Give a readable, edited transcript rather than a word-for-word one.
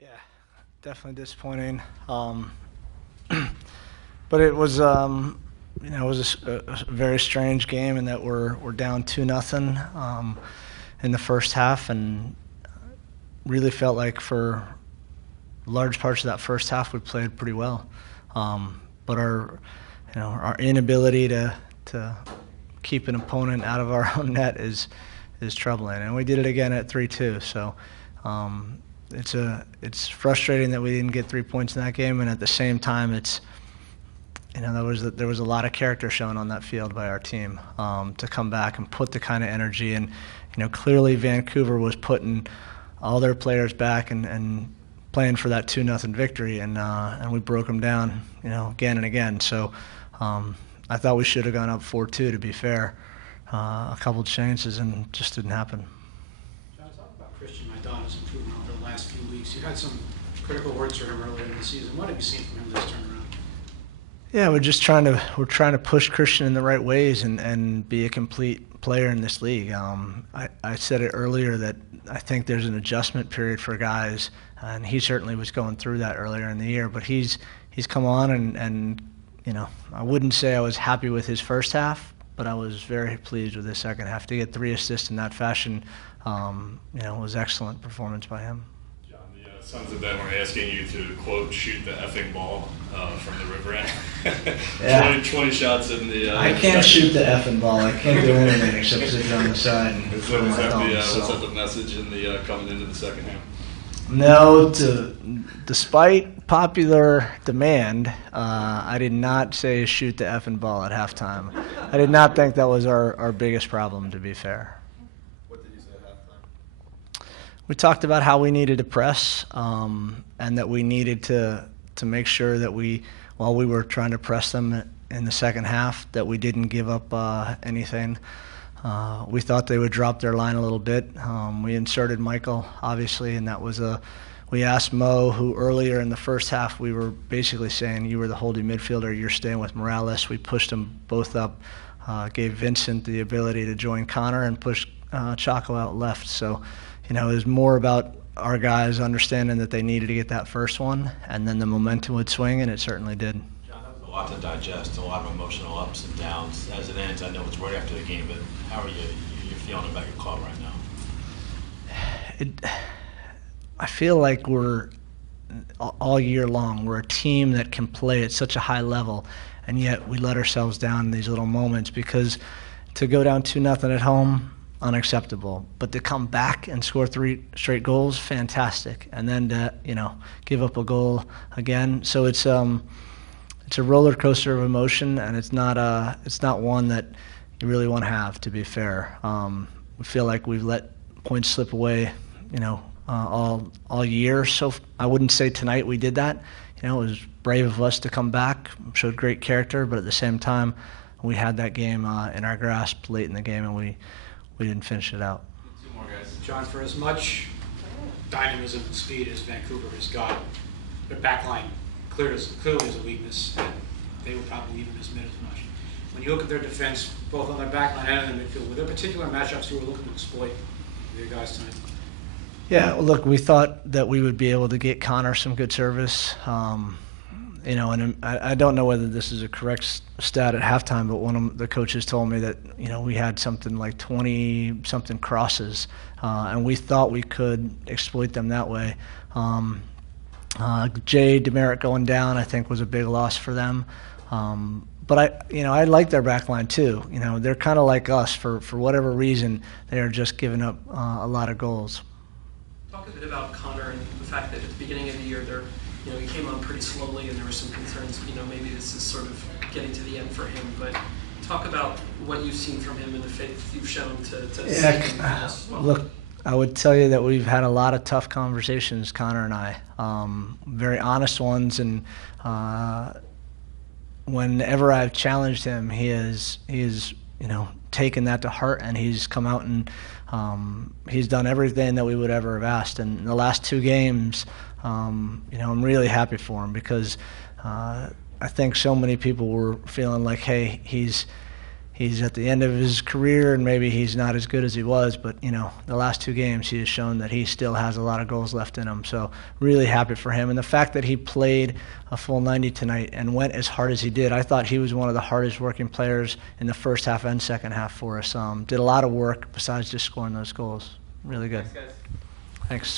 Yeah, definitely disappointing. But it was, it was a very strange game in that we're down 2-0 in the first half, and really felt like for large parts of that first half we played pretty well. But our inability to keep an opponent out of our own net is troubling, and we did it again at 3-2. So it's frustrating that we didn't get 3 points in that game, and at the same time, there was a lot of character shown on that field by our team to come back and put the kind of energy. And clearly Vancouver was putting all their players back and playing for that 2-0 victory, and we broke them down again and again. So I thought we should have gone up 4-2, to be fair. A couple of chances and just didn't happen. John, talk about Christian Maidana's improvement over the last few weeks. You had some critical words for him earlier in the season. What have you seen from him this turnaround? Yeah, we're trying to push Christian in the right ways and be a complete player in this league. I said it earlier that I think there's an adjustment period for guys, and he certainly was going through that earlier in the year. But he's come on, and I wouldn't say I was happy with his first half, but I was very pleased with his second half. To get 3 assists in that fashion, was excellent performance by him. John, the Sons of Ben were asking you to, quote, shoot the effing ball from the river end. Yeah. 20 shots in the... I can't shoot the effing ball. I can't do anything except sit on the side and Was twiddle my thumbs. that the message in the coming into the second half? No, despite popular demand, I did not say shoot the effing ball at halftime. I did not think that was our biggest problem, to be fair. What did you say at halftime? We talked about how we needed to press, and that we needed to make sure that while we were trying to press them in the second half, that we didn't give up anything. We thought they would drop their line a little bit. We inserted Michael, obviously, and that was we asked Mo, who earlier in the first half we were basically saying you were the holding midfielder, you're staying with Morales. We pushed them both up, gave Vincent the ability to join Connor and push Chaco out left. So, it was more about our guys understanding that they needed to get that first one, and then the momentum would swing, and it certainly did. John, that was a lot to digest, a lot of emotional ups and downs as it ends. I know it's right after the game, but how are you feeling about your club right now? I feel like we're all year long, we're a team that can play at such a high level, and yet we let ourselves down in these little moments, because to go down 2-0 at home, unacceptable. But to come back and score 3 straight goals, fantastic. And then to give up a goal again. So it's a roller coaster of emotion, and it's not one that you really want to have, to be fair. We feel like we've let points slip away, all year. So I wouldn't say tonight we did that. It was brave of us to come back, showed great character, but at the same time, we had that game in our grasp late in the game, and we didn't finish it out. Two more guys. John, for as much dynamism and speed as Vancouver has got, their backline clearly is a weakness, and they would probably even admit as much. When you look at their defense, both on their backline and in the midfield, were there particular matchups you were looking to exploit with your guys tonight? Yeah, well, look, we thought that we would be able to get Connor some good service. And I don't know whether this is a correct stat at halftime, but one of the coaches told me that we had something like 20-something crosses, and we thought we could exploit them that way. Jay Demerit going down, I think, was a big loss for them. But I like their back line too. They're kind of like us. For whatever reason, they are just giving up a lot of goals. Talk a bit about Connor and the fact that at the beginning of the year, he came on pretty slowly, and there were some concerns. Maybe this is sort of getting to the end for him. But talk about what you've seen from him and the faith you've shown to see him as well. Look, I would tell you that we've had a lot of tough conversations, Connor and I, very honest ones, and whenever I've challenged him, he is taken that to heart, and he's come out and he's done everything that we would ever have asked. And in the last 2 games, I'm really happy for him, because I think so many people were feeling like, hey, he's he's at the end of his career and maybe he's not as good as he was, but the last 2 games he has shown that he still has a lot of goals left in him. So really happy for him. And the fact that he played a full 90 tonight and went as hard as he did, I thought he was one of the hardest working players in the first half and second half for us. Did a lot of work besides just scoring those goals. Really good. Thanks, guys. Thanks.